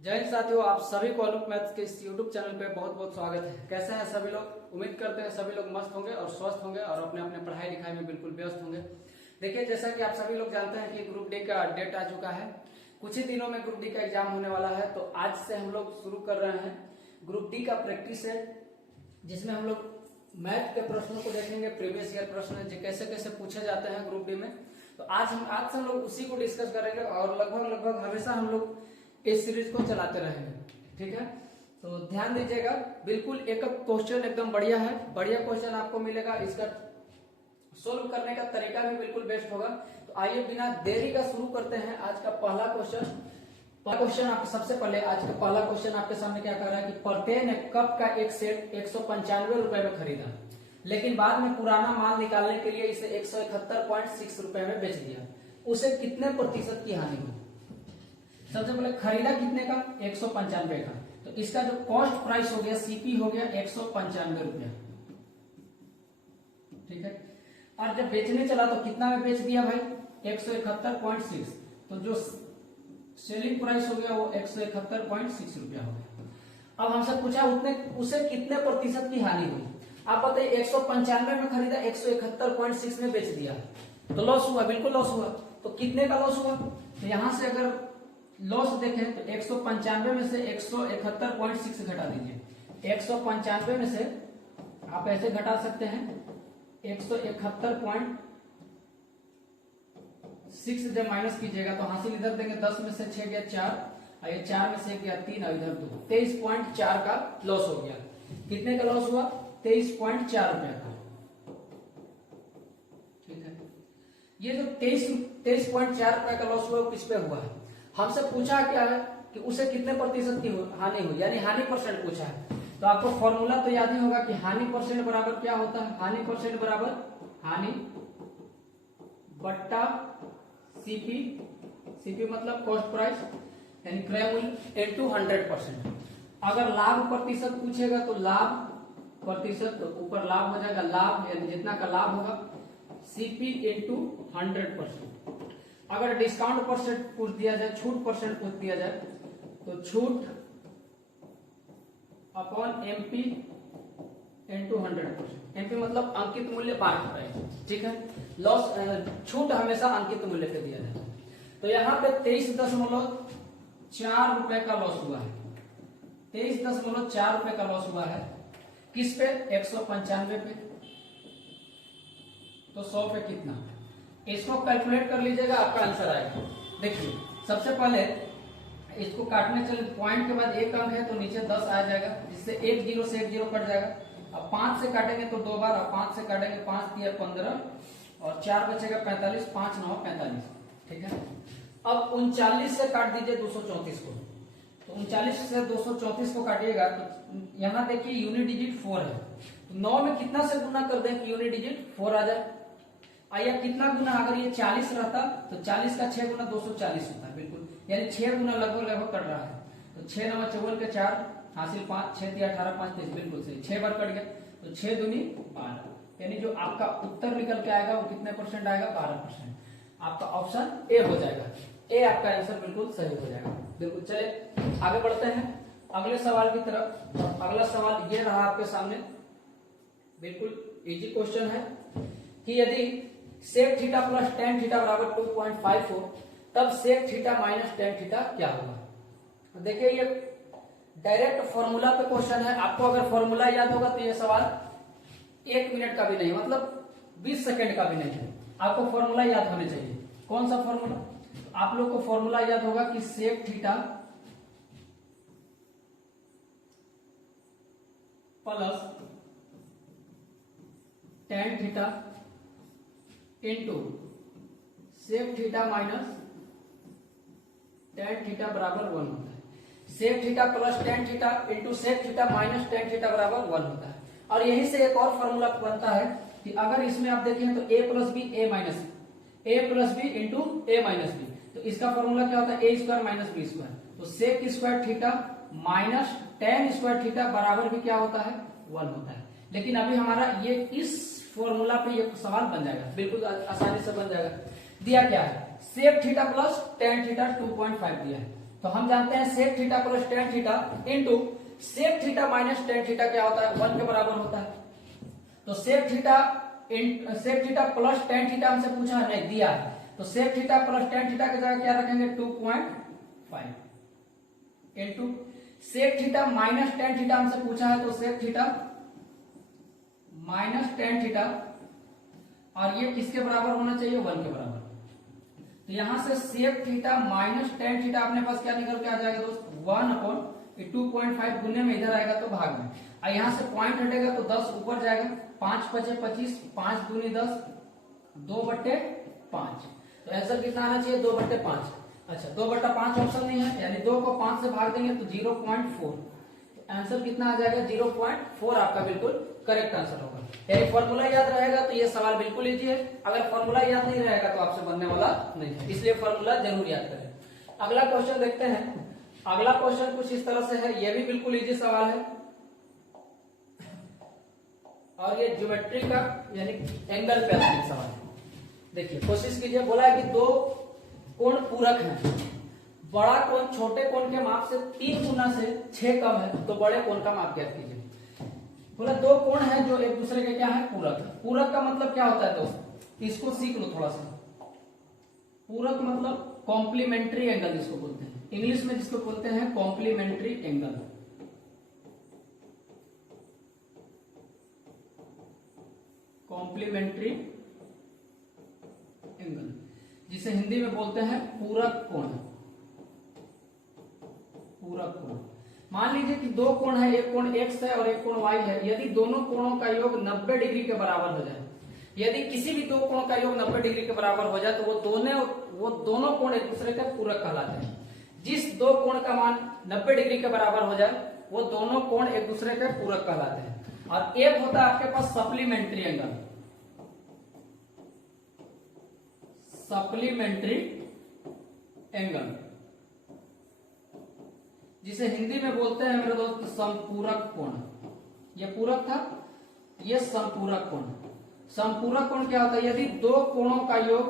जय हिंद साथियों, आप सभी को अनुप मैथ्स के इस यूट्यूब चैनल पे बहुत बहुत स्वागत है। कैसे हैं सभी लोग? उम्मीद करते हैं सभी लोग मस्त होंगे और स्वस्थ होंगे और अपने अपने पढ़ाई लिखाई में बिल्कुल व्यस्त होंगे। देखिए, जैसा कि आप सभी लोग जानते हैं कि ग्रुप डी का डेट आ चुका है। कुछ ही दिनों में ग्रुप डी का एग्जाम होने वाला है, तो आज से हम लोग शुरू कर रहे हैं ग्रुप डी का प्रैक्टिस सेट, जिसमें हम लोग मैथ के प्रश्नों को देखेंगे। प्रीवियस ईयर प्रश्न कैसे कैसे पूछे जाते हैं ग्रुप डी में, तो आज से हम लोग उसी को डिस्कस करेंगे और लगभग हमेशा हम लोग इस सीरीज को चलाते रहेंगे। ठीक है, तो ध्यान दीजिएगा। बिल्कुल एक क्वेश्चन एकदम बढ़िया है, बढ़िया क्वेश्चन आपको मिलेगा। इसका सोल्व करने का तरीका भी बिल्कुल बेस्ट होगा। तो आइए बिना देरी का शुरू करते हैं आज का पहला क्वेश्चन। आप सबसे पहले आज का पहला क्वेश्चन आपके सामने क्या कर रहा है कि परतेय ने कप का एक सेट 195 रुपए में खरीदा, लेकिन बाद में पुराना माल निकालने के लिए इसे 171.6 रुपए में बेच दिया। उसे कितने प्रतिशत की हानि हुई? सबसे पहले खरीदा कितने का? 195 का। तो इसका जो कॉस्ट प्राइस हो गया, सीपी हो गया 195 रुपया। ठीक है, और जब बेचने चला तो कितना में बेच दिया भाई? 171.6। तो जो सेलिंग प्राइस हो गया वो 171.6 रुपया हो गया। अब हमसे पूछा उसे कितने प्रतिशत की हानि हुई। आप बताइए, 195 में खरीदा, 171.6 में बेच दिया, तो लॉस हुआ, बिल्कुल लॉस हुआ। तो कितने का लॉस हुआ? तो यहां से अगर लॉस देखें तो 195 में से 171.6 घटा दीजिए। 195 में से आप ऐसे घटा सकते हैं 171.6 जब माइनस कीजिएगा तो हासिल इधर देंगे 10 में से 6 गया 4, और ये 4 में से गया 3 और इधर 2, 23.4 का लॉस हो गया। कितने का लॉस हुआ? 23.4 रुपए का। ठीक है, ये जो 23.4 रुपए का लॉस हुआ किस पे हुआ है? हमसे पूछा क्या है कि उसे कितने प्रतिशत की हानि हुई, यानी हानि परसेंट पूछा है। तो आपको फॉर्मूला तो याद ही होगा कि हानि परसेंट बराबर क्या होता है? हानि परसेंट बराबर हानि बट्टा सीपी, सीपी मतलब कॉस्ट प्राइस यानी क्रय मूल्य, इनटू 100%। अगर लाभ प्रतिशत पूछेगा तो लाभ प्रतिशत, तो ऊपर लाभ हो जाएगा, लाभ यानी जितना का लाभ होगा सीपी इनटू 100%। अगर डिस्काउंट परसेंट पूछ दिया जाए, छूट परसेंट पूछ दिया जाए, तो छूट अपॉन एमपी इनटू 100%। एमपी मतलब अंकित मूल्य बार प्राइस। ठीक है, लॉस छूट हमेशा अंकित मूल्य पे दिया जाए। तो यहाँ पे 23.4 रुपए का लॉस हुआ है। 23.4 रुपए का लॉस हुआ है किस पे? 195 पे। तो 100 पे कितना? इसको कैलकुलेट कर लीजिएगा, आपका आंसर आएगा। देखिए, सबसे पहले इसको काटने चले, पॉइंट के बाद एक अंक है तो नीचे 10 आ जाएगा, जिससे एक जीरो से एक जीरो कट जाएगा। अब 5 से काटेंगे तो 2 बार, और 5 से काटेंगे 5 दिया 15 और 4 बचेगा 45, 5 9 45। ठीक है, अब 39 से काट दीजिए 234 को। तो 39 से 234 को काटिएगा तो यहाँ देखिए यूनिट डिजिट 4 है, तो 9 में कितना से गुना कर दें कि यूनिट डिजिट 4 आ जाए? आइए कितना गुना, अगर ये 40 रहता तो 40 का 6 गुना 240 होता है, बिल्कुल, यानी 6 गुना लगभग कट रहा है। तो 6 9 54 के 4 हासिल 5, 6 3 18 5 23, बिल्कुल सही, 6 बार कट गया। तो 6 दूनी 12, यानी जो आपका उत्तर निकल के आएगा वो कितने परसेंट आएगा? 12%। आपका ऑप्शन ए हो जाएगा। ए आपका आंसर बिल्कुल सही हो जाएगा। बिल्कुल, चले आगे बढ़ते हैं अगले सवाल की तरफ। अगला सवाल ये रहा आपके सामने, बिल्कुल इजी क्वेश्चन है कि यदि sec theta plus tan theta बराबर 2.5 हो, तब sec theta minus tan theta क्या होगा? देखिए, ये डायरेक्ट फॉर्मूला पे क्वेश्चन है। आपको अगर फॉर्मूला याद होगा तो ये सवाल 1 मिनट का भी नहीं, मतलब 20 सेकंड का भी नहीं है। आपको फॉर्मूला याद होने चाहिए। कौन सा फॉर्मूला? आप लोग को फॉर्मूला याद होगा कि sec theta plus tan theta into sec theta minus tan theta बराबर 1 होता है। Sec theta plus tan theta into sec theta minus tan theta बराबर 1 होता है। और यहीं से एक और फॉर्मूला बनता है कि अगर इसमें आप देखें तो a plus B A minus A plus B into A minus B, तो इसका फॉर्मूला क्या होता है? A square minus B square. तो sec square theta minus tan square theta बराबर भी क्या होता है? 1 होता है। लेकिन अभी हमारा ये इस फॉर्मूला पे ये सवाल बन जाएगा, बिल्कुल आसानी से बन जाएगा। दिया क्या है? Sec theta plus tan theta 2.5 दिया है। तो हम जानते हैं sec theta plus tan theta into sec theta minus tan theta क्या होता है, 1 के बराबर होता है। तो sec theta plus tan theta हमसे पूछा है, नहीं दिया है, तो sec theta plus tan theta की जगह क्या रखेंगे 2.5 into sec theta minus tan theta हमसे पूछा है, तो sec theta minus tan theta और ये किसके बराबर होना चाहिए 1 के बराबर। तो यहां से sec theta minus tan theta अपने पास क्या निकल के आ जाएगा दोस्त 1/2.5 गुने में इधर आएगा तो भाग में, और यहां से पॉइंट हटेगा तो 10 ऊपर जाएगा, 5 बचे 25, 5 दूनी 10, 2/5। तो आंसर कितना आना चाहिए 2/5। अच्छा 2/5 ऑप्शन नहीं है, यानी 2 को 5 से भाग देंगे तो 0.4। तो आंसर कितना आ जाएगा 0.4 आपका बिल्कुल करेक्ट आंसर होगा। यदि फॉर्मूला याद रहेगा तो ये सवाल बिल्कुल इजी है, अगर फॉर्मूला याद नहीं रहेगा तो आपसे बनने वाला नहीं है, इसलिए फॉर्मूला जरूर याद करें। अगला क्वेश्चन देखते हैं। अगला क्वेश्चन कुछ इस तरह से है, ये भी बिल्कुल इजी सवाल है और ये ज्योमेट्री का यानी एंगल पे आधारित सवाल है। देखिए कोशिश कीजिए, बोला है कि दो कोण पूरक हैं, बड़ा कोण छोटे कोण के माप से 3 गुना से 6 कम है, तो बड़े कोण का माप ज्ञात कीजिए। बोला दो कोण हैं जो एक दूसरे के क्या है पूरक है। पूरक का मतलब क्या होता है दोस्त, इसको सीख लो थोड़ा सा। पूरक मतलब कॉम्प्लीमेंट्री एंगल जिसको बोलते हैं, इंग्लिश में जिसको बोलते हैं कॉम्प्लीमेंट्री एंगल। कॉम्प्लीमेंट्री एंगल जिसे हिंदी में बोलते हैं पूरक कोण। पूरक कोण, मान लीजिए कि दो कोण है, एक कोण x है और एक कोण y है। यदि दोनों कोणों का योग 90 डिग्री के बराबर हो जाए, यदि किसी भी दो कोणों का योग 90 डिग्री के बराबर हो जाए तो वो दोनों कोण एक दूसरे के पूरक कहलाते हैं। जिस दो कोण का मान 90 डिग्री के बराबर हो जाए वो दोनों कोण एक दूसरे के पूरक कहलाते हैं। और एक होता है आपके पास सप्लीमेंट्री एंगल। सप्लीमेंट्री एंगल जिसे हिंदी में बोलते हैं मेरे दोस्त संपूरक कोण। ये पूरक था, ये संपूरक कोण। संपूरक कोण क्या होता है, यदि दो कोणों का योग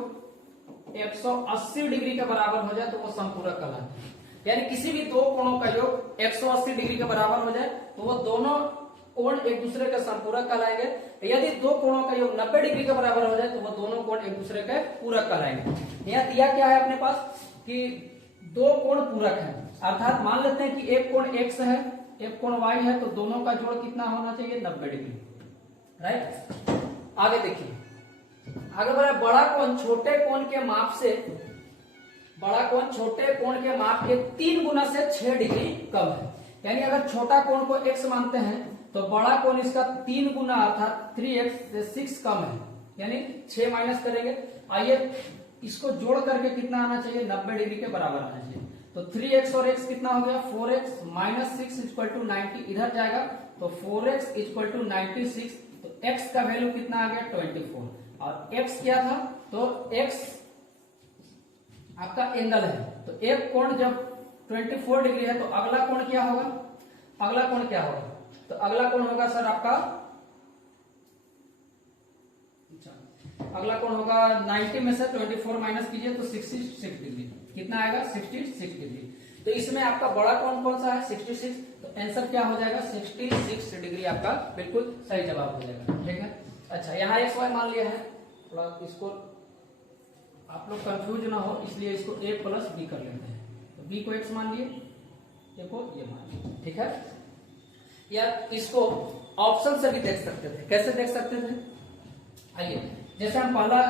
180 डिग्री के बराबर हो जाए तो वो संपूरक कहलाता है। यानी किसी भी दो कोणों का योग 180 डिग्री के बराबर हो जाए तो वो दोनों कोण एक दूसरे के संपूरक कहलाएंगे। यदि दो कोणों का योग 90 डिग्री के बराबर हो जाए तो वो दोनों कोण एक दूसरे के पूरक कहलाएंगे। यहाँ दिया क्या है अपने पास कि दो कोण पूरक है, अर्थात मान लेते हैं कि एक कोण x है एक कोण y है, तो दोनों का जोड़ कितना होना चाहिए 90 डिग्री, राइट। आगे देखिए, आगे बढ़ा, बड़ा कोण छोटे कोण के माप से, बड़ा कोण छोटे कोण के माप के 3 गुना से 6 डिग्री कम है। यानी अगर छोटा कोण को x मानते हैं तो बड़ा कोण इसका 3 गुना अर्थात 3x से 6 कम है, यानी 6 माइनस करेंगे। आइए इसको जोड़ करके कितना आना चाहिए 90 डिग्री के बराबर आना चाहिए। तो 3x और x कितना हो गया 4x माइनस 6 इक्वल टू 90, इधर जाएगा तो 4x इक्वल टू 96। तो x का वैल्यू कितना आ गया 24 और x क्या था, तो x आपका एंगल है। तो एक कोण जब 24 डिग्री है तो अगला कोण क्या होगा, अगला कोण क्या होगा, तो अगला कोण होगा सर आपका, अगला कोण होगा 90 में से 24 माइनस कीजिए तो 66 डिग्री, कितना आएगा 66 डिग्री। तो इसमें आपका बड़ा कोण कौन सा है 66, तो आंसर क्या हो जाएगा 66 डिग्री आपका बिल्कुल सही जवाब हो जाएगा, ठीक है। अच्छा यहाँ एक्स वाई मान लिया है, थोड़ा इसको आप लोग कंफ्यूज ना हो इसलिए इसको a प्लस बी कर लेते हैं। तो b को x मान लिए, a को ये मान लिए, ठीक है। या इसको ऑप्शन से भी देख सकते थे, कैसे देख सकते थे, आइए जैसे हम पहला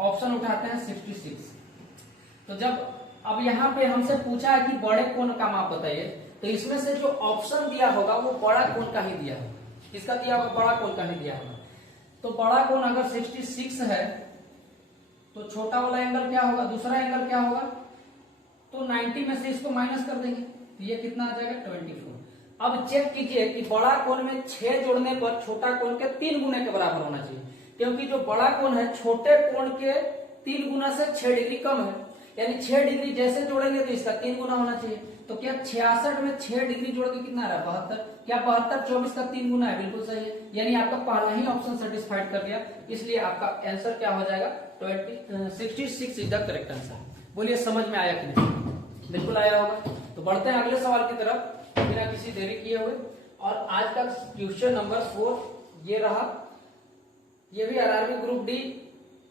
ऑप्शन उठाते हैं 66। तो जब अब यहाँ पे हमसे पूछा है कि बड़े कोण का माप बताइए, तो इसमें से जो ऑप्शन दिया होगा वो बड़ा कोण का ही दिया होगा, किसका दिया होगा बड़ा कोण का ही दिया होगा। तो बड़ा कोण अगर 66 है तो छोटा वाला एंगल क्या होगा, दूसरा एंगल क्या होगा, तो 90 में से इसको माइनस कर देंगे तो ये कितना आ जाएगा 24। अब चेक कीजिए कि बड़ा कोण में 6 जोड़ने पर छोटा कोण के 3 गुने के बराबर होना चाहिए, क्योंकि जो बड़ा कोण है छोटे कोण के 3 गुना से 6 डिग्री कम है, यानी 6 डिग्री जैसे जोड़ेंगे तो इसका 3 गुना होना चाहिए। तो क्या 66 में 6 डिग्री जोड़ के कितना रहा 72, क्या 72 24 का 3 गुना है, बिल्कुल सही है। यानी आपका पहला ही ऑप्शन सेटिस्फाइड कर दिया, इसलिए आपका आंसर क्या हो जाएगा 66 इज द करेक्ट आंसर। बोलिए समझ में आया कि नहीं, बिल्कुल आया होगा। बढ़ते हैं अगले सवाल की तरफ बिना किसी देरी किए हुए। और आज का क्वेश्चन नंबर 4 ये रहा। ये भी आरआरबी ग्रुप डी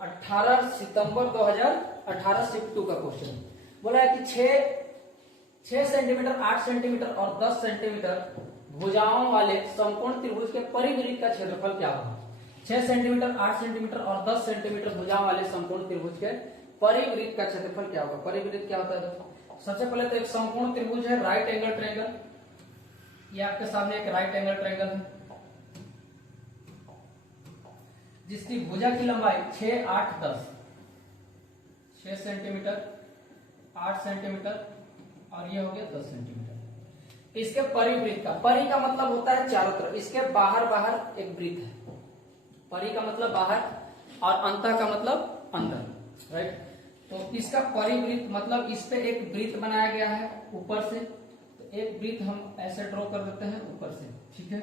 18 सितंबर 2018 शिफ्ट 2 का क्वेश्चन बोला है कि 6 सेंटीमीटर, 8 सेंटीमीटर और 10 सेंटीमीटर भुजाओं वाले समकोण त्रिभुज के परिवृत्त का क्षेत्रफल क्या होगा। 6 सेंटीमीटर, 8 सेंटीमीटर और 10 सेंटीमीटर भुजाओं वाले समकोण त्रिभुज के परिवृत्त का क्षेत्रफल क्या होगा। परिवृत्त क्या होता है? सबसे पहले तो एक समकोण त्रिभुज है, राइट एंगल ट्रायंगल। ये आपके सामने एक राइट एंगल ट्रायंगल है जिसकी भुजा की लंबाई 6, 8, 10, 6 सेंटीमीटर, 8 सेंटीमीटर और ये हो गया 10 सेंटीमीटर। इसके परिवृत्त का, परि का मतलब होता है चारों तरफ, इसके बाहर बाहर एक वृत्त है। परि का मतलब बाहर और अंतः का मतलब अंदर, राइट। तो इसका परिवृत्त मतलब इस पे एक वृत्त बनाया गया है ऊपर से, तो एक वृत्त हम ऐसे ड्रॉ कर देते हैं ऊपर से, ठीक है।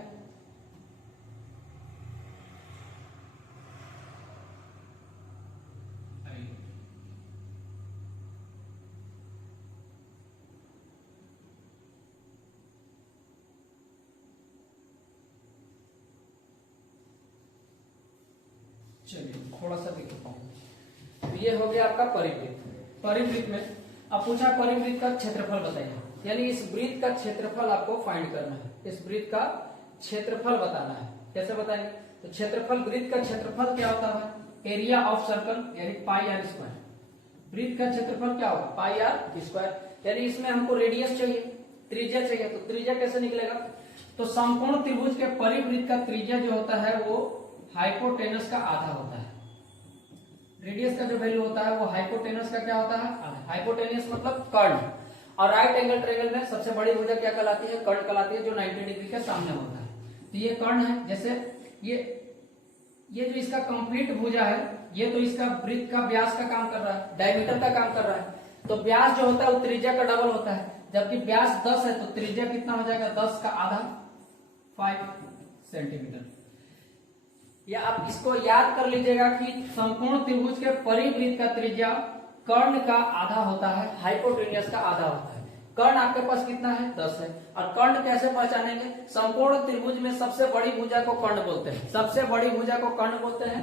चलिए थोड़ा सा देखता हूं। तो ये हो गया आपका परिवृत्त। परिवृत्त में अब पूछा परिवृत्त का क्षेत्रफल बताइए, यानी इस वृत्त का क्षेत्रफल आपको फाइंड करना है। इस वृत्त का क्षेत्रफल बताना है। कैसे बताएंगे? तो क्षेत्रफल, वृत्त का क्षेत्रफल क्या होता है? एरिया ऑफ सर्कल यानी पाई आर स्क्वायर। वृत्त का क्षेत्रफल क्या होगा? पाई आर स्क्वायर। यानी इसमें हमको रेडियस चाहिए, त्रिज्या चाहिए, तो त्रिज्या कैसे निकलेगा? तो समकोण त्रिभुज के परिवृत्त का त्रिज्या जो होता है वो हाइपोटेनस का आधा होता है। रेडियस का जो वैल्यू होता है वो हाइपोटेनस का क्या होता है? आधा। हाइपोटेनस मतलब कर्ण। और राइट एंगल ट्रायंगल में सबसे बड़ी भुजा क्या कहलाती है? कर्ण कहलाती है, जो 90 डिग्री के सामने होता है। तो ये कर्ण है। जैसे ये जो इसका कंप्लीट भुजा है, ये तो इसका वृत्त का व्यास का काम कर रहा है, डायमीटर का काम कर रहा है। तो व्यास जो होता है वो त्रिज्या का डबल होता है। जबकि व्यास 10 है तो त्रिज्या कितना हो जाएगा? 10 का आधा, 5 सेंटीमीटर। या आप इसको याद कर लीजिएगा कि समकोण त्रिभुज के परिवृत्त का त्रिज्या कर्ण का आधा होता है, हाइपोटेनियस का आधा होता है। कर्ण आपके पास कितना है? 10 है। और कर्ण कैसे पहचानेंगे? समकोण त्रिभुज में सबसे बड़ी भुजा को कर्ण बोलते हैं। सबसे बड़ी भुजा को कर्ण बोलते हैं,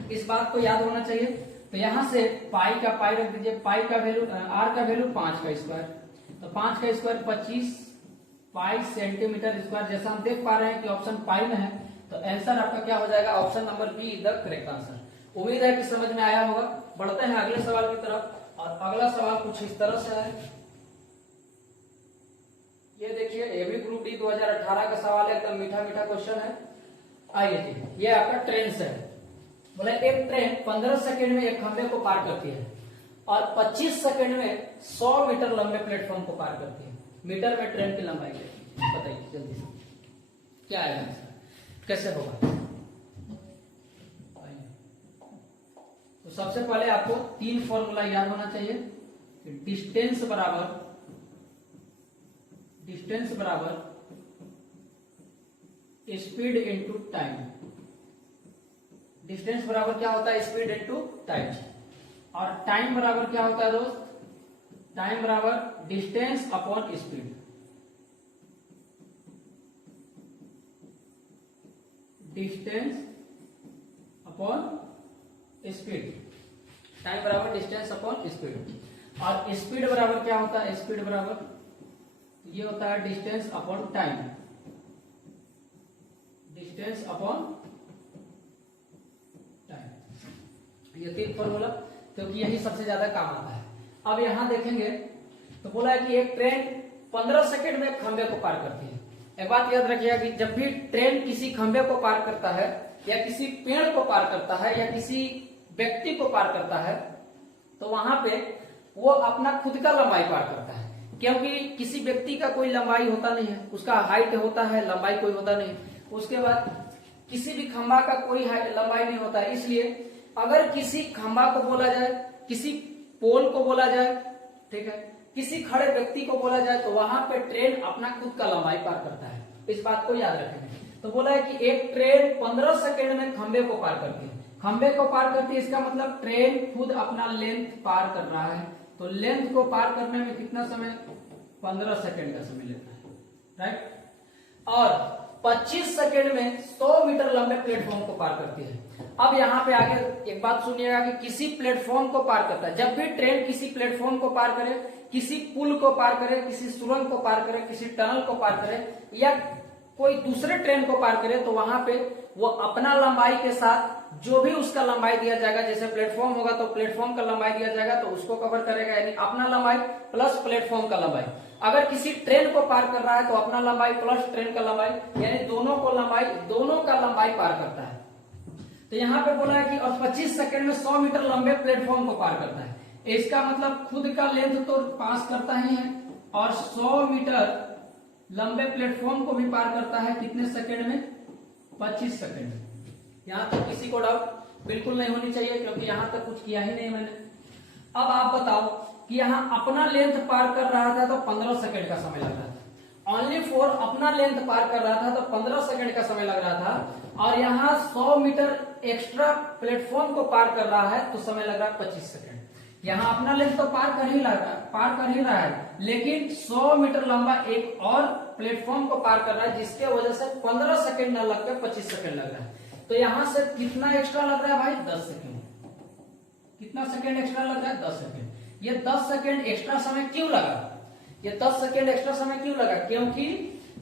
इस बात को याद होना चाहिए। तो यहां से पाई का पाई रख दीजिए, पाई का वैल्यू, आर का वैल्यू 5 का स्क्वायर, तो 5 का स्क्वायर 25 पाई सेंटीमीटर स्क्वायर। जैसा हम देख पा रहे हैं कि ऑप्शन पाई में है, तो आंसर आपका क्या हो जाएगा? Option number B is the correct answer. उम्मीद है कि समझ में आया होगा। बढ़ते हैं अगले सवाल की तरफ। और अगला सवाल कुछ इस तरह से है। ये देखिए, ये भी ग्रुप डी 2018 का सवाल है, एकदम मीठा मीठा क्वेश्चन है। आइए जी, ये आपका ट्रेन से है। बोले एक ट्रेन 15 सेकंड में एक खंभे को पार करती है और 25 सेकंड में 100 मीटर लंबे प्लेटफॉर्म को पार करती है। मीटर में ट्रेन की लंबाई बताइए जल्दी से, क्या आएगा आंसर? कैसे होगा? तो सबसे पहले आपको 3 फॉर्मूला याद होना चाहिए। डिस्टेंस बराबर स्पीड इनटू टाइम। डिस्टेंस बराबर क्या होता है? Speed into time. और टाइम बराबर क्या होता है दोस्त? टाइम बराबर distance upon speed. Distance upon speed. Time बराबर डिस्टेंस अपॉन स्पीड। और स्पीड बराबर क्या होता है? स्पीड बराबर ये होता है distance upon time. Distance upon time, ये 3 फॉर्मूला, क्योंकि यही सबसे ज्यादा काम आता है। अब यहां देखेंगे तो बोला है कि एक ट्रेन 15 सेकंड में खंभे को पार करती है। एक बात याद रखिएगा कि जब भी ट्रेन किसी खंभे को पार करता है या किसी पेड़ को पार करता है या किसी व्यक्ति को पार करता है, तो वहां पे वो अपना खुद का लंबाई पार करता है। क्योंकि किसी व्यक्ति का कोई लंबाई होता नहीं है, उसका हाइट होता है, लंबाई कोई होता नहीं। उसके बाद किसी भी खंभा का कोई लंबाई नहीं होता है। इसलिए अगर किसी खंभा को बोला जाए, किसी पोल को बोला जाए, ठीक है, किसी खड़े व्यक्ति को बोला जाए, तो वहां पे ट्रेन अपना खुद का लंबाई पार करता है। इस बात को याद रखेंगे। तो बोला है कि एक ट्रेन 15 सेकंड में खंभे को पार करती है। खंभे को पार करती है, इसका मतलब ट्रेन खुद अपना लेंथ पार कर रहा है। तो लेंथ को पार करने में कितना समय? 15 सेकंड का समय लेता है, राइट। और 25 सेकंड में 100 मीटर लंबे प्लेटफॉर्म को पार करती है। अब यहाँ पे आगे एक बात सुनिएगा कि किसी प्लेटफॉर्म को पार करता है, जब भी ट्रेन किसी प्लेटफॉर्म को पार करे, किसी पुल को पार करे, किसी सुरंग को पार करे, किसी टनल को पार करे या कोई दूसरे ट्रेन को पार करे, तो वहां पे वो अपना लंबाई के साथ जो भी उसका लंबाई दिया जाएगा, जैसे प्लेटफॉर्म होगा तो प्लेटफॉर्म का लंबाई दिया जाएगा तो उसको कवर करेगा, यानी अपना लंबाई प्लस प्लेटफॉर्म का लंबाई। अगर किसी ट्रेन को पार कर रहा है तो अपना लंबाई प्लस ट्रेन का लंबाई, यानी दोनों का लंबाई पार करता है। तो यहाँ पे बोला है कि और 25 सेकंड में 100 मीटर लंबे प्लेटफॉर्म को पार करता है। इसका मतलब खुद का लेंथ तो पास करता ही है और 100 मीटर लंबे प्लेटफॉर्म को भी पार करता है। कितने सेकंड में? 25 सेकंड में। यहाँ तक किसी को डाउट बिल्कुल नहीं होनी चाहिए, क्योंकि यहाँ तक कुछ किया ही नहीं मैंने। अब आप बताओ कि यहाँ अपना लेंथ पार कर रहा था तो 15 सेकंड का समय लग रहा था। ओनली फॉर अपना लेंथ पार कर रहा था तो 15 सेकंड का समय लग रहा था, और यहाँ 100 मीटर एक्स्ट्रा प्लेटफॉर्म को पार कर रहा है तो समय लग रहा है 25 सेकंड। यहाँ अपना लेंथ तो पार कर ही रहा है, लेकिन 100 मीटर लंबा एक और प्लेटफॉर्म को पार कर रहा है, जिसके वजह से 15 सेकंड न लगकर 25 सेकंड लग रहा है। तो यहाँ से कितना एक्स्ट्रा लग रहा है भाई? 10 सेकंड। कितना सेकंड एक्स्ट्रा लग रहा है? 10 सेकंड। ये 10 सेकंड एक्स्ट्रा समय क्यों लगा? ये 10 सेकंड एक्स्ट्रा समय क्यों लगा? क्योंकि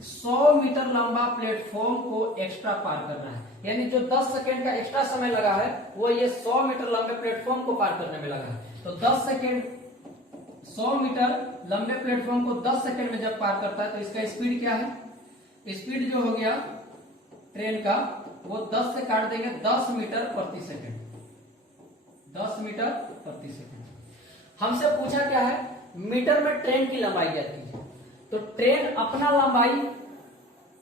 100 मीटर लंबा प्लेटफॉर्म को एक्स्ट्रा पार कर रहा है, यानी जो 10 सेकंड का एक्स्ट्रा समय लगा है वो ये 100 मीटर लंबे प्लेटफॉर्म को पार करने में लगा है। तो 10 सेकंड 100 मीटर लंबे प्लेटफॉर्म को 10 सेकंड में जब पार करता है तो इसका स्पीड क्या है? स्पीड जो हो गया ट्रेन का वो 10 से काट देंगे 10 मीटर प्रति सेकंड। 10 मीटर प्रति सेकंड। हमसे पूछा क्या है? मीटर में ट्रेन की लंबाई ज्ञात कीजिए। तो ट्रेन अपना लंबाई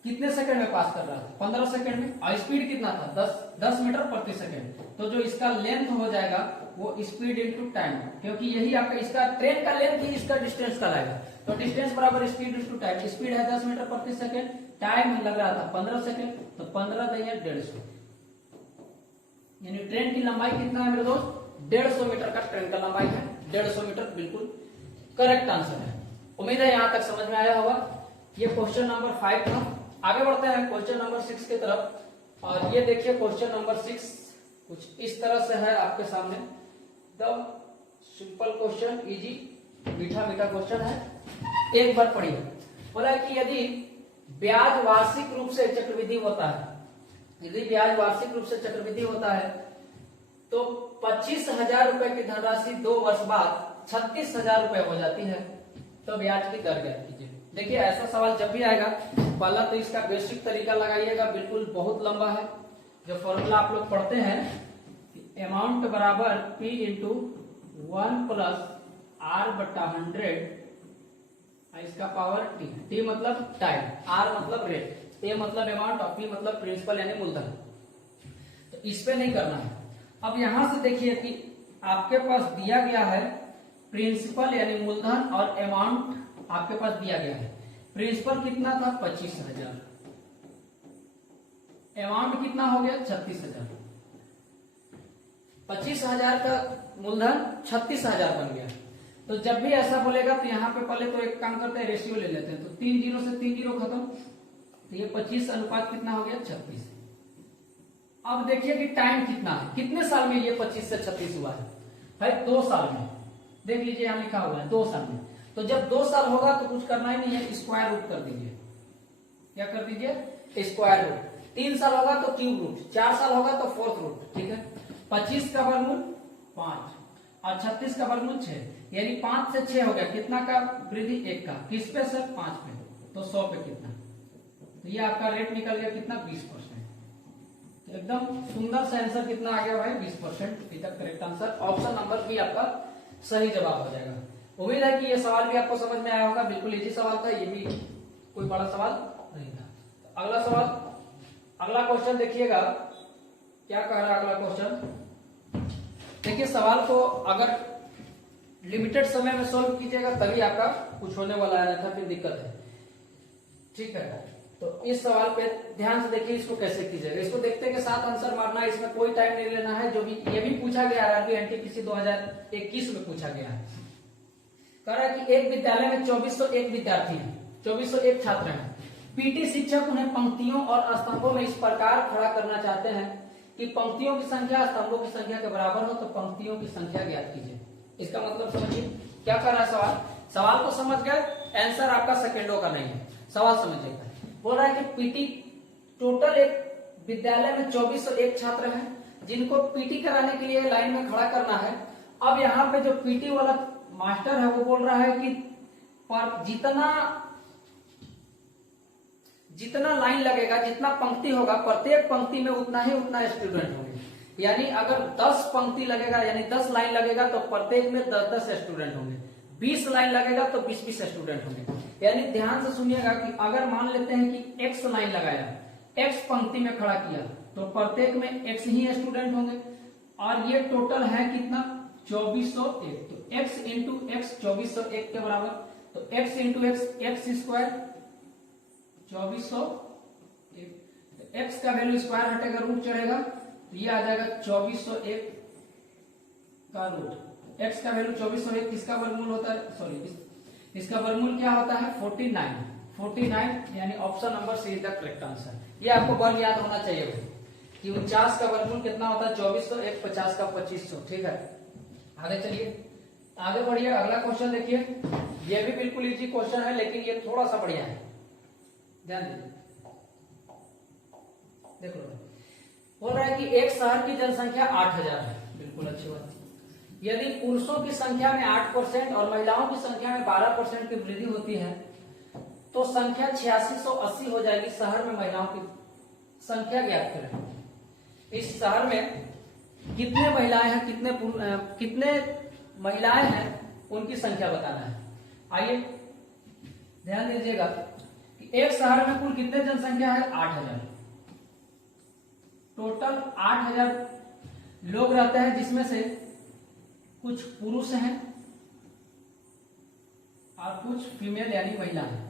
कितने सेकंड में पास कर रहा था? 15 सेकंड में। और स्पीड कितना था? 10 मीटर प्रति सेकंड। तो जो इसका लेंथ हो जाएगा वो स्पीड इंटू टाइम, क्योंकि यही आपका इसका ट्रेन का लेंथ ही इसका डिस्टेंस कहलाएगा। तो डिस्टेंस बराबर स्पीड इंटू टाइम। स्पीड है 10 मीटर प्रति सेकंड, टाइम लग रहा था 15 सेकंड, तो 15 देंगे 150, यानी ट्रेन की लंबाई कितना है मेरे दोस्त? 150 मीटर का ट्रेन का लंबाई है। 150 मीटर बिल्कुल करेक्ट आंसर है। उम्मीद है यहां तक समझ में आया होगा। ये क्वेश्चन नंबर 5 था। आगे बढ़ते हैं क्वेश्चन नंबर 6 की तरफ। और ये देखिए क्वेश्चन नंबर 6 कुछ इस तरह से है आपके सामने। एकदम सिंपल क्वेश्चन, इजी, मीठा मीठा क्वेश्चन है। एक बार पढ़िए। बोला कि यदि ब्याज वार्षिक रूप से चक्रवृद्धि होता है, यदि ब्याज वार्षिक रूप से चक्रवृद्धि होता है तो 25,000 रुपए की धनराशि 2 वर्ष बाद 36,000 रुपए हो जाती है, तो ब्याज की दर ज्ञात कीजिए। देखिए ऐसा सवाल जब भी आएगा, पहला तो इसका बेसिक तरीका लगाइएगा, बिल्कुल बहुत लंबा है। जो फॉर्मूला आप लोग पढ़ते हैं, अमाउंट बराबर P इंटू 1 प्लस R बटा 100, इसका पावर T मतलब टाइम, R मतलब रेट, A मतलब अमाउंट और P मतलब प्रिंसिपल यानी मूलधन। तो इस पे नहीं करना है। अब यहां से देखिए कि आपके पास दिया गया है प्रिंसिपल यानी मूलधन और अमाउंट आपके पास दिया गया है। प्रिंसिपल कितना था? 25,000। अमाउंट कितना हो गया? 36,000। 25,000 का मूलधन 36,000 बन गया। तो जब भी ऐसा बोलेगा तो यहाँ पे पहले तो एक काम करते हैं, रेशियो ले लेते हैं। तो 3 जीरो से 3 जीरो खत्म, तो ये 25 अनुपात कितना हो गया? 36। अब देखिए कि टाइम कितना है, कितने साल में ये 25 से 36 हुआ है भाई? 2 साल में। देख लीजिए यहाँ लिखा हुआ है 2 साल में। तो जब 2 साल होगा तो कुछ करना ही नहीं है, स्क्वायर रूट कर दीजिए। क्या कर दीजिए? Square root. 3 साल होगा तो क्यूब रूट, 4 साल होगा तो फोर्थ रूट। ठीक है। 25 का वर्गमूल 5 और 36 का वर्गमूल 6, यानी 5 से 6 हो गया। कितना का वृद्धि? 1 का। किस पे सर? 5 पे। तो 100 पे कितना? तो ये आपका रेट निकल गया कितना? 20%। तो एकदम सुंदर सा आंसर कितना आ गया भाई? 20%। इसका correct answer option number B आपका सही जवाब हो जाएगा। उम्मीद है कि ये सवाल भी आपको समझ में आया होगा। बिल्कुल इजी सवाल था, ये भी कोई बड़ा सवाल नहीं था। तो अगला सवाल, अगला क्वेश्चन देखिएगा क्या कह रहा है अगला क्वेश्चन। देखिए सवाल को अगर लिमिटेड समय में सॉल्व कीजिएगा तभी आपका कुछ होने वाला है, नहीं फिर दिक्कत है। ठीक है। तो इस सवाल पे ध्यान से देखिए, इसको कैसे कीजिएगा। इसको देखते के साथ आंसर मारना है, इसमें कोई टाइम नहीं लेना है। जो भी ये भी पूछा गया है, RRB NTPC 2021 में पूछा गया है। कह रहा है कि एक विद्यालय में 2401 विद्यार्थी हैं, 2401 छात्र हैं। पीटी शिक्षक उन्हें पंक्तियों और स्तंभों में इस प्रकार खड़ा करना चाहते हैं कि पंक्तियों की संख्या स्तंभों की संख्या के बराबर हो, तो पंक्तियों की संख्या ज्ञात कीजिए। इसका मतलब समझिए क्या कर रहा है सवाल। सवाल को समझ गए, आंसर आपका सेकेंडों का नहीं है, सवाल समझिएगा। बोल रहा है कि पीटी टोटल एक विद्यालय में 2401 छात्र हैं जिनको पीटी कराने के लिए लाइन में खड़ा करना है। अब यहाँ पे जो पीटी वाला मास्टर है वो बोल रहा है कि पर जितना लाइन लगेगा, जितना पंक्ति होगा, प्रत्येक पंक्ति में उतना स्टूडेंट होंगे। यानी अगर 10 पंक्ति लगेगा, यानी 10 लाइन लगेगा तो प्रत्येक में 10 स्टूडेंट होंगे। 20 लाइन लगेगा तो 20 स्टूडेंट होंगे। यानी ध्यान से सुनिएगा कि अगर मान लेते हैं कि x लाइन लगाया, x पंक्ति में खड़ा किया, तो प्रत्येक में x ही स्टूडेंट होंगे। और ये टोटल है कितना, 2401। तो x इंटू एक्स 2401 के बराबर, तो x into x square 2401। x का वैल्यू स्क्वायर हटेगा, रूट चढ़ेगा, तो ये आ जाएगा 2401 का रूट। x का वैल्यू 2401 किसका वर्गमूल होता है, सॉरी इसका वर्गमूल क्या होता है 49, यानी option number C is the correct answer. ये आपको वर्ग याद होना चाहिए भाई कि 49 का वर्गमूल कितना होता है 2401, 50 का 2500। ठीक है, आगे चलिए, आगे बढ़िए। अगला क्वेश्चन देखिए, ये भी बिल्कुल इजी क्वेश्चन है लेकिन ये थोड़ा सा बढ़िया है, ध्यान दीजिए। देखो बोल रहा है कि एक शहर की जनसंख्या 8000 है, बिल्कुल अच्छी बात। यदि पुरुषों की संख्या में 8% और महिलाओं की संख्या में 12% की वृद्धि होती है तो संख्या 8680 हो जाएगी। शहर में महिलाओं की संख्या ज्ञात करें। इस शहर में कितने महिलाएं हैं, कितने महिलाएं हैं, उनकी संख्या बताना है। आइए ध्यान दीजिएगा कि एक शहर में कुल कितने जनसंख्या है 8000। टोटल 8000 लोग रहते हैं, जिसमें से कुछ पुरुष हैं और कुछ फीमेल यानी महिला है।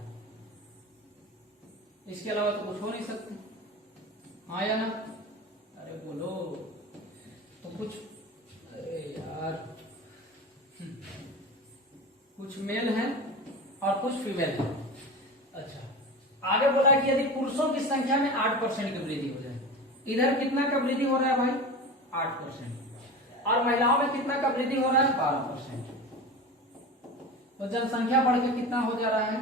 इसके अलावा तो कुछ हो नहीं सकते, हाँ या ना, अरे बोलो तो कुछ, अरे यार कुछ मेल हैं और कुछ फीमेल हैं। अच्छा, आगे बोला कि यदि पुरुषों की संख्या में 8% की वृद्धि हो जाए, इधर कितना का वृद्धि हो रहा है भाई 8%, और महिलाओं में कितना का वृद्धि हो रहा है 12%, तो जनसंख्या बढ़ के कितना हो जा रहा है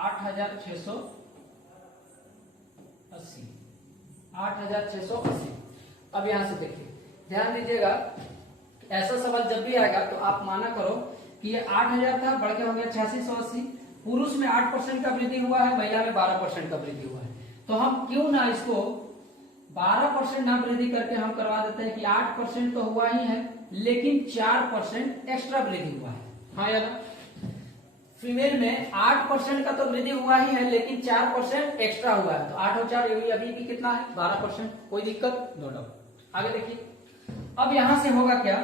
8680। अब यहां से देखिए, ध्यान दीजिएगा, ऐसा सवाल जब भी आएगा तो आप माना करो कि ये 8000 था, बढ़ के हो गया 8680। पुरुष में 8% का वृद्धि हुआ है, महिला में 12% का वृद्धि हुआ है, तो हम क्यों ना इसको 12% ना वृद्धि करके हम करवा देते हैं कि 8% तो हुआ ही है लेकिन 4% एक्स्ट्रा वृद्धि हुआ है, हाँ या ना। फीमेल में 8% का तो वृद्धि हुआ ही है लेकिन 4% एक्स्ट्रा हुआ है, तो 8 और 4 अभी भी कितना है 12%, कोई दिक्कत नो डाउट। आगे देखिए, अब यहां से होगा क्या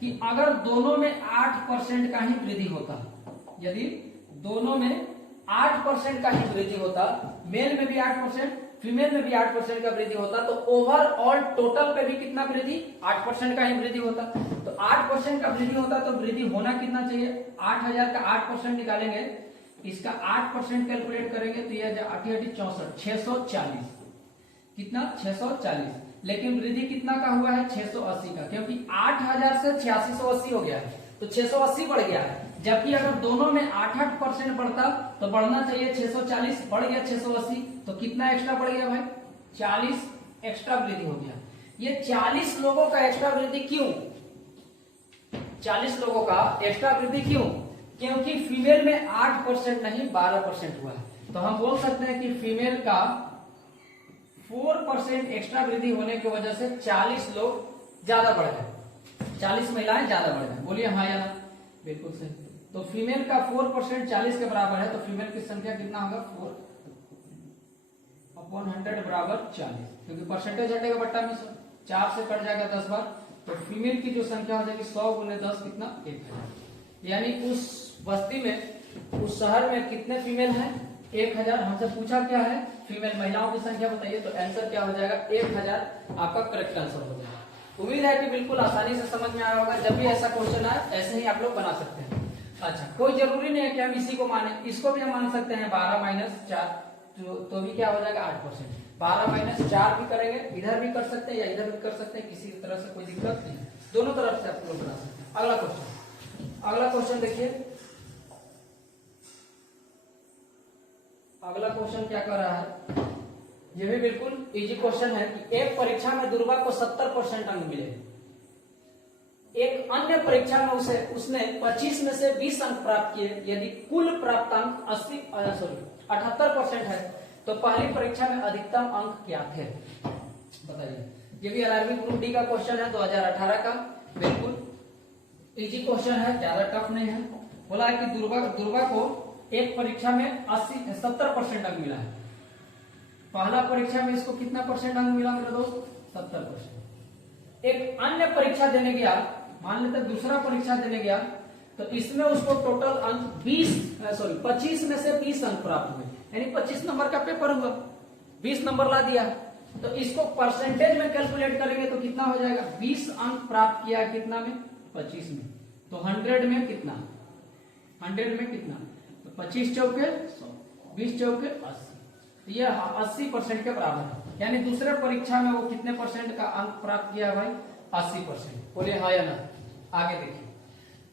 कि अगर दोनों में 8% का ही वृद्धि होता, यदि दोनों में 8% का ही वृद्धि होता, मेल में भी 8%, फीमेल में भी 8% का वृद्धि होता, तो ओवरऑल टोटल पे भी कितना वृद्धि 8% का ही वृद्धि होता। तो 8% का वृद्धि होता तो वृद्धि होना कितना चाहिए, 8000 का 8% निकालेंगे, इसका 8% कैलकुलेट करेंगे तो यह 8 64 640, कितना 640, लेकिन वृद्धि कितना का हुआ है 680 का, क्योंकि 8000 से 8680 हो गया है तो 680 बढ़ गया है। जबकि अगर दोनों में 8% बढ़ता तो बढ़ना चाहिए 640, बढ़ गया 680, तो कितना एक्स्ट्रा बढ़ गया भाई 40 एक्स्ट्रा वृद्धि हो गया। ये 40 लोगों का एक्स्ट्रा वृद्धि क्यों, 40 लोगों का एक्स्ट्रा वृद्धि क्यों, क्योंकि फीमेल में 8% नहीं 12% हुआ है। तो हम बोल सकते हैं कि फीमेल का 4% एक्स्ट्रा वृद्धि होने की वजह से 40 लोग ज्यादा बढ़ गए, 40 महिलाएं ज्यादा बढ़ गए। बोलिए हाँ या ना, बिल्कुल सही। तो फीमेल का 4% 40 के बराबर है, तो फीमेल की संख्या कितना होगा 4/100 बराबर 40, क्योंकि परसेंटेज हटेगा बट्टा में 4 से कट जाएगा 10 बार, तो फीमेल की जो संख्या हो जाएगी 100 गुने 10 कितना 1000। यानी उस बस्ती में, उस शहर में कितने फीमेल हैं 1000। हमसे पूछा क्या है फीमेल महिलाओं की संख्या बताइए, तो आंसर क्या हो जाएगा 1000 आपका करेक्ट आंसर हो जाएगा। उम्मीद है कि बिल्कुल आसानी से समझ में आया होगा। जब भी ऐसा क्वेश्चन आए ऐसे ही आप लोग बना सकते हैं। अच्छा। कोई जरूरी नहीं है कि हम इसी को माने, इसको भी हम मान सकते हैं 12 माइनस 4, तो भी क्या हो जाएगा 8%। 12 माइनस 4 भी करेंगे, इधर भी कर सकते हैं या इधर भी कर सकते हैं, किसी तरह से कोई दिक्कत नहीं, दोनों तरफ से आप लोग बना सकते हैं। अगला क्वेश्चन देखिए, अगला क्वेश्चन क्या कर रहा है, ये भी बिल्कुल इजी क्वेश्चन है कि एक परीक्षा में दुर्गा को 70% अंक मिले, एक अन्य परीक्षा में उसने 25 में से 20 अंक प्राप्त किए, यदि कुल प्राप्त अंक 78% है तो पहली परीक्षा में अधिकतम अंक क्या थे, बताइए। ये भी 11वीं ग्रुप डी का क्वेश्चन है 2018 का, बिल्कुल इजी क्वेश्चन है, ज्यादा टफ नहीं है। बोला है कि दुर्गा को एक परीक्षा में 70% अंक मिला है, पहला परीक्षा में इसको कितना परसेंट अंक मिला मेरे दोस्त, 70%। एक अन्य परीक्षा देने गया, मान लेते दूसरा परीक्षा देने गया, तो इसमें उसको टोटल अंक 25 में से 20 अंक प्राप्त हुए, यानी 25 नंबर का पेपर हुआ, 20 नंबर ला दिया, तो इसको परसेंटेज में कैलकुलेट करेंगे तो कितना हो जाएगा, 20 अंक प्राप्त किया कितना में, 25 में, तो 100 में कितना, 100 में कितना, तो 25 चौके 100, 20 चौके 80, ये 80% के बराबर है, यानी दूसरे परीक्षा में वो कितने परसेंट का अंक प्राप्त किया भाई, 80%। बोले हाँ या ना। आगे देखिए,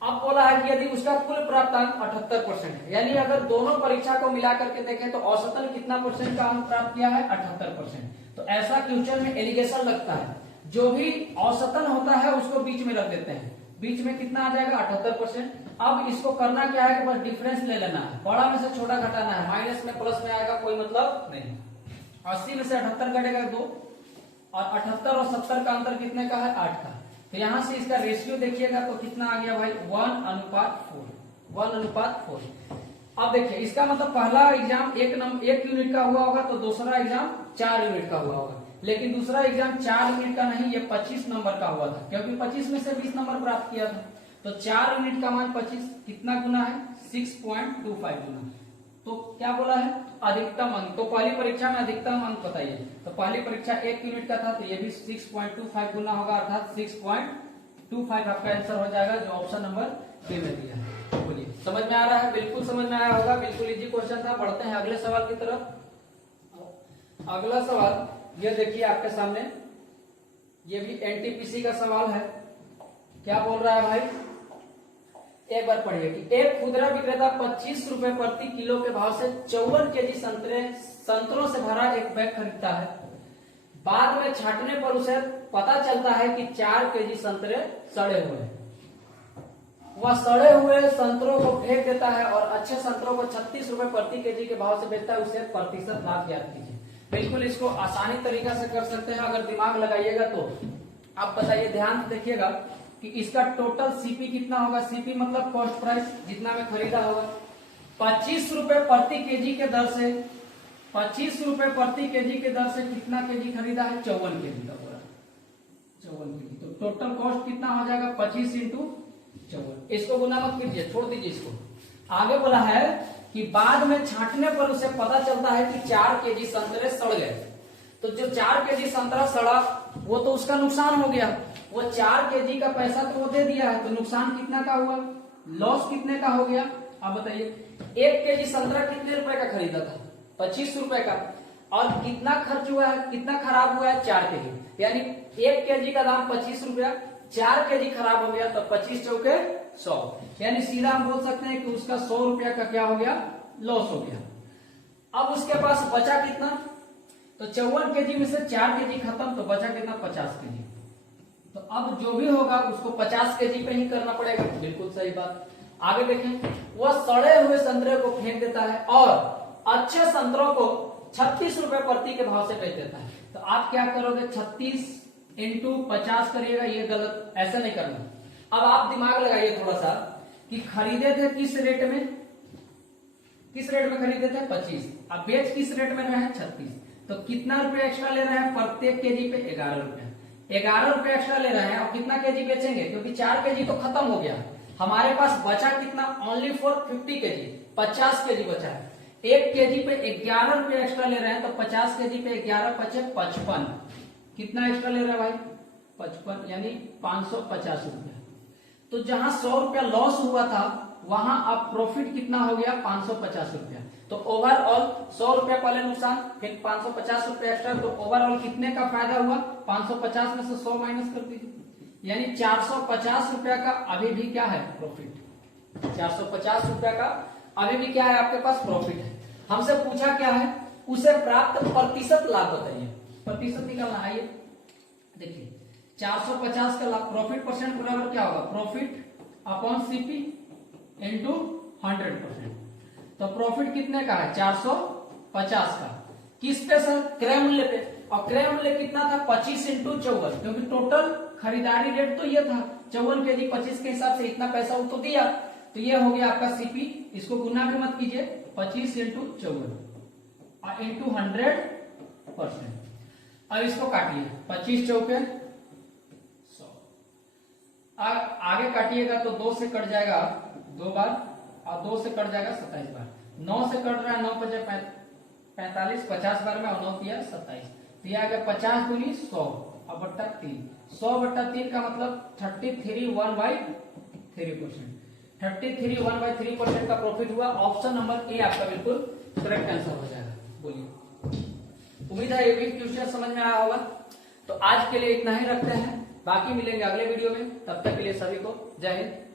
अब बोला है कि यदि उसका कुल प्राप्त अंक 78% है, यानी अगर दोनों परीक्षा को मिला करके देखें तो औसतन कितना परसेंट का अंक प्राप्त किया है, 78%। तो ऐसा क्वेश्चन में एलिगेशन लगता है, जो भी औसतन होता है उसको बीच में रख देते हैं, बीच में कितना आ जाएगा 78%। अब इसको करना क्या है कि बस डिफरेंस ले लेना है, बड़ा में से छोटा घटाना है, माइनस में प्लस में आएगा कोई मतलब नहीं। 80 में से 78 घटेगा 2, और 78 और 70 का अंतर कितने का है, 8 का, तो यहां से इसका रेशियो देखिएगा तो कितना आ गया भाई, 1:4, 1:4। अब देखिए इसका मतलब पहला एग्जाम 1 यूनिट का हुआ होगा, तो दूसरा एग्जाम 4 यूनिट का हुआ होगा, लेकिन दूसरा एग्जाम 4 यूनिट का नहीं, ये 25 नंबर का हुआ था, क्योंकि 25 में से 20 नंबर प्राप्त किया था, तो 4 यूनिट का मान 25 कितना गुना है, 6.25 गुना। तो क्या बोला है, अधिकतम अंक, तो पहली परीक्षा में अधिकतम अंक बताइए, तो पहली परीक्षा 1 यूनिट का था, तो ये भी 6.25 गुना होगा, अर्थात 6.25 आपका आंसर हो जाएगा, जो ऑप्शन नंबर बी में दिया है। बोलिए समझ में आ रहा है, बिल्कुल समझ में आया होगा, बिल्कुल इजी क्वेश्चन था। बढ़ते हैं अगले सवाल की तरफ। अगला सवाल ये देखिए आपके सामने, ये भी एनटीपीसी का सवाल है। क्या बोल रहा है भाई, एक बार पढ़िए कि एक खुदरा विक्रेता 25 रुपए प्रति किलो के भाव से 54 केजी संतरों से भरा एक बैग खरीदता है, बाद में छांटने पर उसे पता चलता है कि 4 केजी संतरे सड़े हुए हैं। वह सड़े हुए संतरों को फेंक देता है और अच्छे संतरों को 36 रुपए प्रति केजी के भाव से बेचता है, उसे प्रतिशत लाभ ज्ञात कीजिए। बिल्कुल इसको आसानी तरीका से कर सकते हैं, अगर दिमाग लगाइएगा तो। आप बताइए, ध्यान से देखिएगा कि इसका टोटल सीपी कितना होगा, सीपी मतलब कॉस्ट प्राइस, जितना में खरीदा होगा, 25 रुपए प्रति केजी के दर से, 25 रुपए प्रति केजी के दर से कितना केजी खरीदा है, 54 केजी का पूरा, 54 केजी। तो टोटल कॉस्ट कितना हो जाएगा, 25 इंटू 54। इसको गुना मत कीजिए, छोड़ दीजिए इसको। आगे बोला है कि बाद में छांटने पर उसे पता चलता है कि 4 केजी संतरे सड़ गए। तो जो 4 केजी संतरा सड़ा वो तो उसका नुकसान हो गया, वो 4 केजी का पैसा तो वो दे दिया है, तो नुकसान कितना का हुआ, लॉस कितने का हो गया। अब बताइए, 1 केजी संतरा कितने रुपए का खरीदा था, 25 रुपए का, और कितना खर्च हुआ है, कितना खराब हुआ है, 4 केजी, यानी 1 केजी का दाम 25 रुपया, 4 केजी खराब हो गया, तो 25 चौके 100, यानी सीधा हम बोल सकते हैं कि उसका 100 रुपया का क्या हो गया, लॉस हो गया। अब उसके पास बचा कितना, तो 54 केजी में से 4 केजी खत्म, तो बचा कितना, 50 केजी। तो अब जो भी होगा उसको 50 केजी पे ही करना पड़ेगा, बिल्कुल सही बात। आगे देखें, वह सड़े हुए संतरे को फेंक देता है और अच्छे संतरों को 36 रुपए प्रति के भाव से बेच देता है। तो आप क्या करोगे, 36 इंटू 50 करिएगा, ये गलत, ऐसा नहीं करना। अब आप दिमाग लगाइए थोड़ा सा कि खरीदे थे किस रेट में, किस रेट में खरीदे थे, 25, अब बेच किस रेट में रहे हैं, 36, तो कितना रुपए एक्स्ट्रा ले रहे हैं, प्रत्येक केजी पे 11 रुपए, 11 रुपए एक्स्ट्रा ले रहे हैं। और कितना केजी बेचेंगे, क्योंकि 4 केजी तो खत्म हो गया, हमारे पास बचा कितना, ओनली फॉर 50 केजी, 50 केजी बचा है। 1 केजी पे 11 रुपए एक्स्ट्रा ले रहे हैं, तो 50 केजी पे 11 पचे 55, कितना एक्स्ट्रा ले रहे हैं भाई, 55, यानी 550 रुपया। तो जहां 100 रुपया लॉस हुआ था वहां अब प्रॉफिट कितना हो गया 550 रुपया। तो ओवरऑल 100 रुपया पहले नुकसान, फिर 550 रुपया एक्स्ट्रा, तो ओवरऑल कितने का फायदा हुआ? 550 में से 100 माइनस कर दीजिए, यानी 450 रुपया का अभी भी क्या है? प्रॉफिट। 450 रुपया का अभी भी क्या है आपके पास? प्रॉफिट है। हमसे पूछा क्या है? उसे प्राप्त प्रतिशत लाभ बताइए, प्रतिशत निकालना। आइए देखिए 450 का लाभ, प्रॉफिट परसेंट बराबर क्या होगा? Profit upon CP into 100%। तो प्रॉफिट कितने का है? 450 का। किस पे सर? क्रय मूल्य पे। और क्रय मूल्य कितना था? 25 इंटू 54, क्योंकि टोटल खरीदारी रेट तो ये था 54 के जी, 25 के हिसाब से इतना पैसा वो तो दिया, तो ये हो गया आपका सीपी। इसको गुना भी मत कीजिए, 25 इंटू 54 और इंटू 100%। अब इसको काटिए, 25 चौके 100। आगे काटिएगा तो 2 से कट जाएगा 2 बार और 2 से कट जाएगा 27 बार। 9 से कट रहा है, 9 5 45, 50 बार में, और 9 दिया 27, तो यह आ गया 50 दूनी 100 और बट्टा 3। 100 बट्टा 3 का मतलब 33.1/3%। 33.1/3% का प्रॉफिट हुआ। ऑप्शन नंबर ए आपका बिल्कुल करेक्ट आंसर हो जाएगा। बोलिए, उम्मीद है ये भी क्वेश्चन समझ में आया होगा। तो आज के लिए इतना ही रखते हैं, बाकी मिलेंगे अगले वीडियो में। तब तक के लिए सभी को जय हिंद।